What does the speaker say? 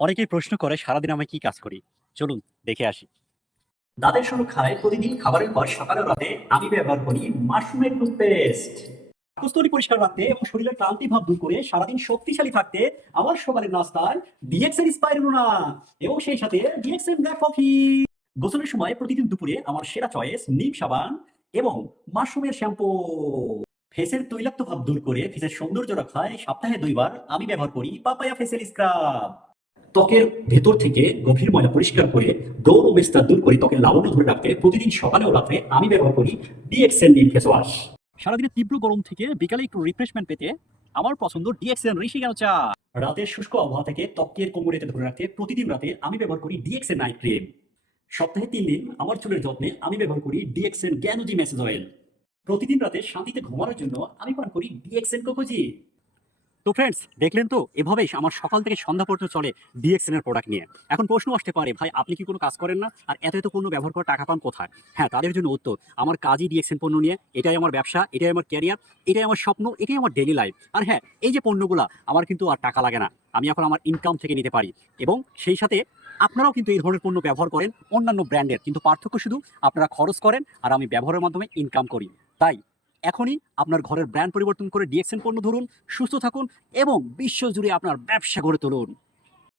অনেকেই প্রশ্ন করে সারাদিন আমি কি কাজ করি। চলুন দেখে আসি। দাঁতের সুরক্ষায় প্রতিদিন খাবারের পর সকালে ও রাতে আমি ব্যবহার করি মাশরুমের টুথপেস্ট। পাকস্থলী পরিষ্কার রাখতে এবং শরীরের ক্লান্তি ভাব দূর করে সারাদিন শক্তিশালী থাকতে আমার সকালের নাস্তায় ডিএক্সএন স্পাইরুলনা এবং সেই সাথে ডিএক্সএন ব্ল্যাক কফি। গোসলের সময় প্রতিদিন দুপুরে আমার সেরা চয়েস নিম সাবান এবং মাশরুমের শ্যাম্পু। ফেসের তৈলাক্ত ভাব দূর করে ফেসের সৌন্দর্য রক্ষায় সপ্তাহে ২ বার আমি ব্যবহার করি পাপায়া ফেসিয়াল স্ক্রাব। ত্বকের ভেতর থেকে গভীর ময়লা পরিষ্কার করে গৌণ বিস্তার দূর করে ত্বকের লাবণ্য ধরে রাখতে প্রতিদিন সকালে ও রাত্রে আমি ব্যবহার করি ডিএক্সএন নিম ফেস ওয়াশ। সারাদিনের তীব্র গরম থেকে বিকালে একটু রিফ্রেশমেন্ট পেতে আমার পছন্দ ডিএক্সএন ঋষি কেন চা। রাতের শুষ্ক আবহাওয়া থেকে ত্বকের কোমরেতে ধরে রাখতে প্রতিদিন রাতে আমি ব্যবহার করি ডিএক্সএন নাইট ক্রিম। সপ্তাহে ৩ দিন আমার চুলের যত্নে আমি ব্যবহার করি ডিএক্সএন গ্যানোজি ম্যাসেজ অয়েল। প্রতিদিন রাতে শান্তিতে ঘুমানোর জন্য আমি পান করি ডিএক্সএন কোকোজি। তো ফ্রেন্ডস, দেখলেন তো এভাবেই আমার সকাল থেকে সন্ধ্যা পর্যন্ত চলে ডিএক্সএন এর প্রোডাক্ট নিয়ে। এখন প্রশ্ন আসতে পারে, ভাই আপনি কি কোনো কাজ করেন না, আর এত পণ্য ব্যবহার করে টাকা পান কোথায়? হ্যাঁ, তাদের জন্য উত্তর, আমার কাজই ডিএক্সএন পণ্য নিয়ে। এটাই আমার ব্যবসা, এটাই আমার ক্যারিয়ার, এটাই আমার স্বপ্ন, এটাই আমার ডেইলি লাইফ। আর হ্যাঁ, এই যে পণ্যগুলা আমার কিন্তু আর টাকা লাগে না, আমি এখন আমার ইনকাম থেকে নিতে পারি। এবং সেই সাথে আপনারাও কিন্তু এই ধরনের পণ্য ব্যবহার করেন অন্যান্য ব্র্যান্ডের, কিন্তু পার্থক্য শুধু আপনারা খরচ করেন আর আমি ব্যবহারের মাধ্যমে ইনকাম করি। তাই এখনই আপনার ঘরের ব্র্যান্ড পরিবর্তন করে ডিএক্সএন পণ্য ধরুন, সুস্থ থাকুন এবং বিশ্বজুড়ে আপনার ব্যবসা গড়ে তুলুন।